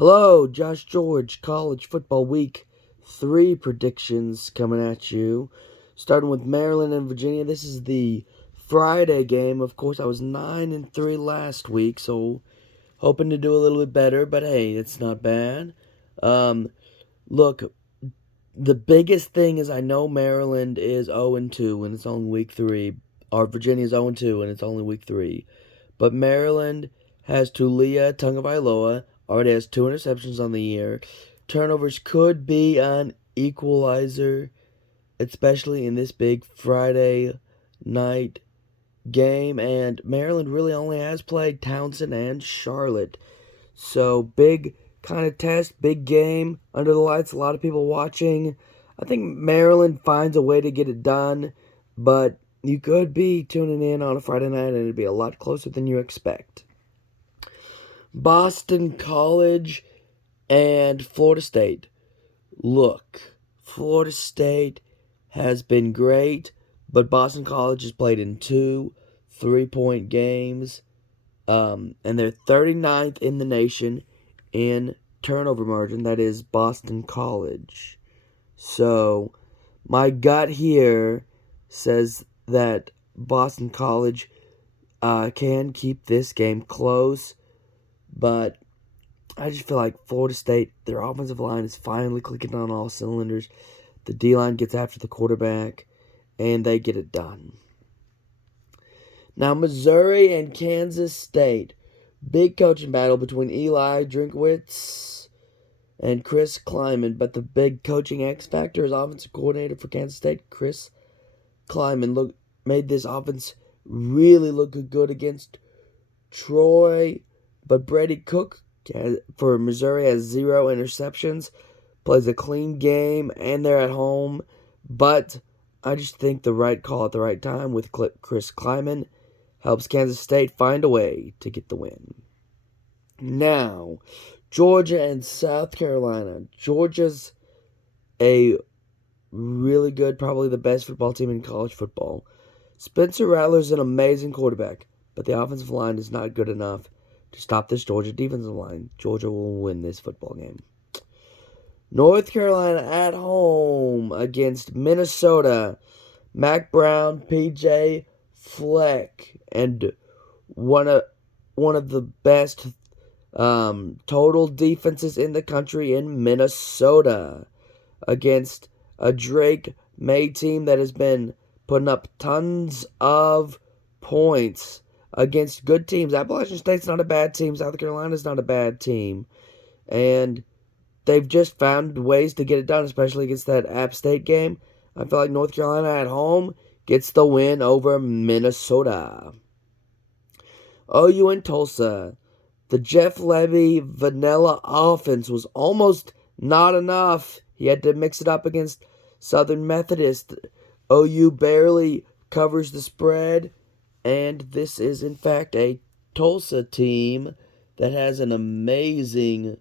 Hello, Josh George, College Football Week 3 predictions coming at you. Starting with Maryland and Virginia. This is the Friday game. Of course, I was 9-3 last week, so hoping to do a little bit better, but hey, it's not bad. Um, Look, the biggest thing is I know Maryland is 0-2 and it's only week 3, or Virginia is 0-2 and it's only week 3. But Maryland has Tulia Tagovailoa, already has 2 interceptions on the year. Turnovers could be an equalizer, especially in this big Friday night game. And Maryland really only has played Townsend and Charlotte. So big kind of test, big game under the lights, a lot of people watching. I think Maryland finds a way to get it done, but you could be tuning in on a Friday night and it'd be a lot closer than you expect. Boston College and Florida State. Look, Florida State has been great, but Boston College has played in 2 3-point games, and they're 39th in the nation in turnover margin. That is Boston College. So my gut here says that Boston College can keep this game close, but I just feel like Florida State, their offensive line is finally clicking on all cylinders. The D-line gets after the quarterback, and they get it done. Now, Missouri and Kansas State. Big coaching battle between Eli Drinkwitz and Chris Kleiman, but the big coaching X factor is offensive coordinator for Kansas State, Chris Kleiman, made this offense really look good against Troy, but Brady Cook for Missouri has 0 interceptions, plays a clean game, and they're at home. But I just think the right call at the right time with Chris Kleiman helps Kansas State find a way to get the win. Now, Georgia and South Carolina. Georgia's a really good, probably the best football team in college football. Spencer Rattler's an amazing quarterback, but the offensive line is not good enough to stop this Georgia defensive line. Georgia will win this football game. North Carolina at home against Minnesota. Mac Brown, PJ Fleck, and one of the best total defenses in the country in Minnesota against a Drake May team that has been putting up tons of points against good teams. Appalachian State's not a bad team. South Carolina's not a bad team. And they've just found ways to get it done, especially against that App State game. I feel like North Carolina at home gets the win over Minnesota. OU and Tulsa. The Jeff Levy vanilla offense was almost not enough. He had to mix it up against Southern Methodist. OU barely covers the spread, and this is in fact a Tulsa team that has an amazing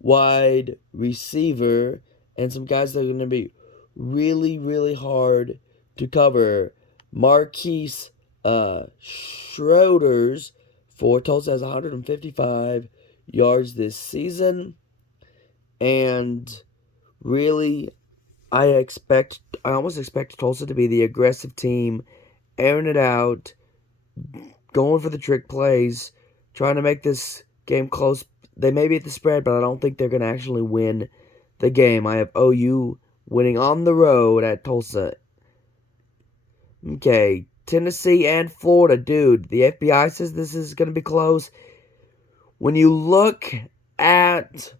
wide receiver and some guys that are going to be really, really hard to cover. Marquise Schroeder's for Tulsa has 155 yards this season. And really, I almost expect Tulsa to be the aggressive team, airing it out, going for the trick plays, trying to make this game close. They may be at the spread, but I don't think they're going to actually win the game. I have OU winning on the road at Tulsa. Okay, Tennessee and Florida. Dude, the FBI says this is going to be close. When you look at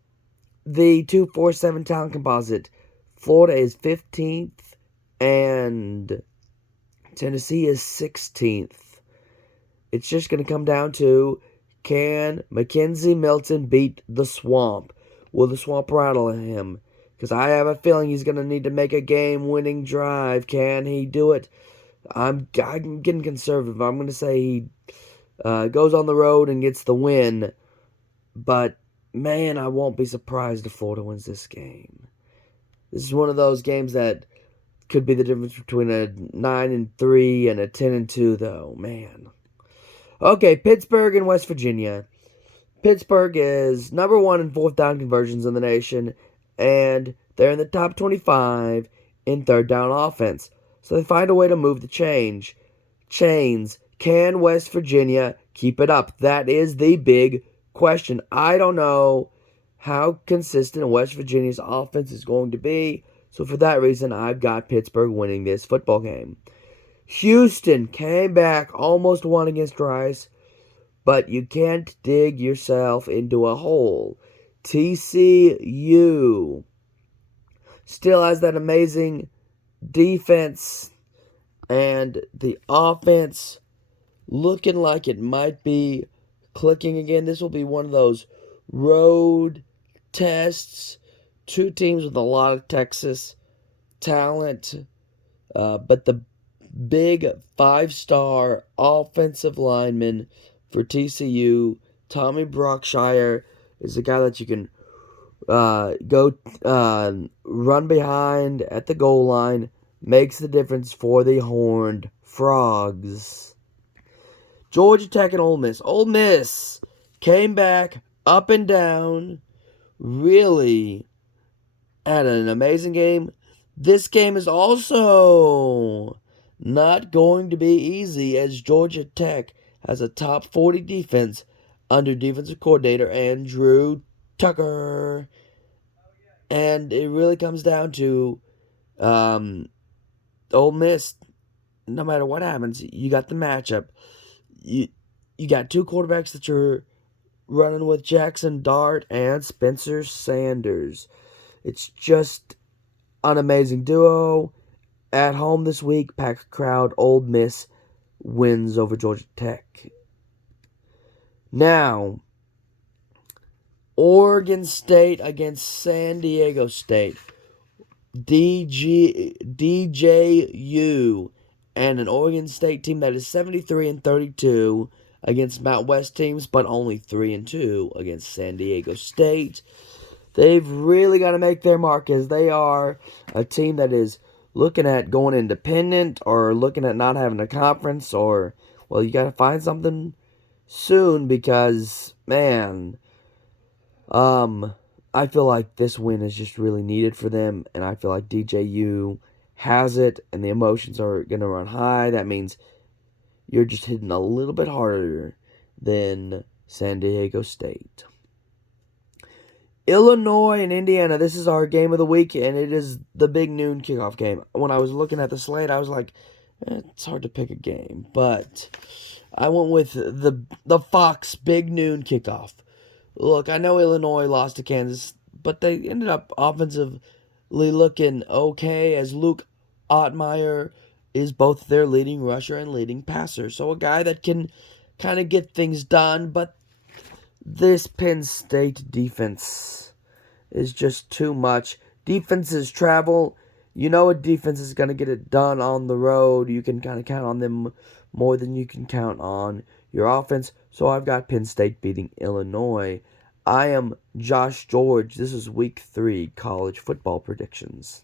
the 247 talent composite, Florida is 15th and Tennessee is 16th. It's just going to come down to, can Mackenzie Milton beat the Swamp? Will the Swamp rattle him? Because I have a feeling he's going to need to make a game-winning drive. Can he do it? I'm getting conservative. I'm going to say he goes on the road and gets the win. But, man, I won't be surprised if Florida wins this game. This is one of those games that could be the difference between a 9-3 and a 10-2, though. Man. Okay, Pittsburgh and West Virginia. Pittsburgh is number one in fourth down conversions in the nation, and they're in the top 25 in third down offense. So they find a way to move the chains. Can West Virginia keep it up? That is the big question. I don't know how consistent West Virginia's offense is going to be. So for that reason, I've got Pittsburgh winning this football game. Houston came back, almost won against Rice, but you can't dig yourself into a hole. TCU still has that amazing defense, and the offense looking like it might be clicking again. This will be one of those road tests. Two teams with a lot of Texas talent, but the big 5-star offensive lineman for TCU, Tommy Brockshire, is the guy that you can go run behind at the goal line, makes the difference for the Horned Frogs. Georgia Tech and Ole Miss. Ole Miss came back up and down, really had an amazing game. This game is also not going to be easy, as Georgia Tech has a top 40 defense under defensive coordinator Andrew Tucker. And it really comes down to Ole Miss. No matter what happens, you got the matchup. You got two quarterbacks that you're running with, Jackson Dart and Spencer Sanders. It's just an amazing duo. At home this week, packed crowd, Ole Miss wins over Georgia Tech. Now, Oregon State against San Diego State. DJU and an Oregon State team that is 73-32 against Mount West teams, but only 3-2 against San Diego State. They've really got to make their mark, as they are a team that is looking at going independent or looking at not having a conference, or, well, you got to find something soon, because, man, I feel like this win is just really needed for them, and I feel like DJU has it, and the emotions are going to run high. That means you're just hitting a little bit harder than San Diego State. Illinois and Indiana, this is our game of the week, and it is the big noon kickoff game. When I was looking at the slate, I was like, it's hard to pick a game, but I went with the Fox big noon kickoff. Look, I know Illinois lost to Kansas, but they ended up offensively looking okay, as Luke Ottmeyer is both their leading rusher and leading passer. So a guy that can kind of get things done, but this Penn State defense is just too much. Defenses travel. You know a defense is going to get it done on the road. You can kind of count on them more than you can count on your offense. So I've got Penn State beating Illinois. I am Josh George. This is Week 3 college football predictions.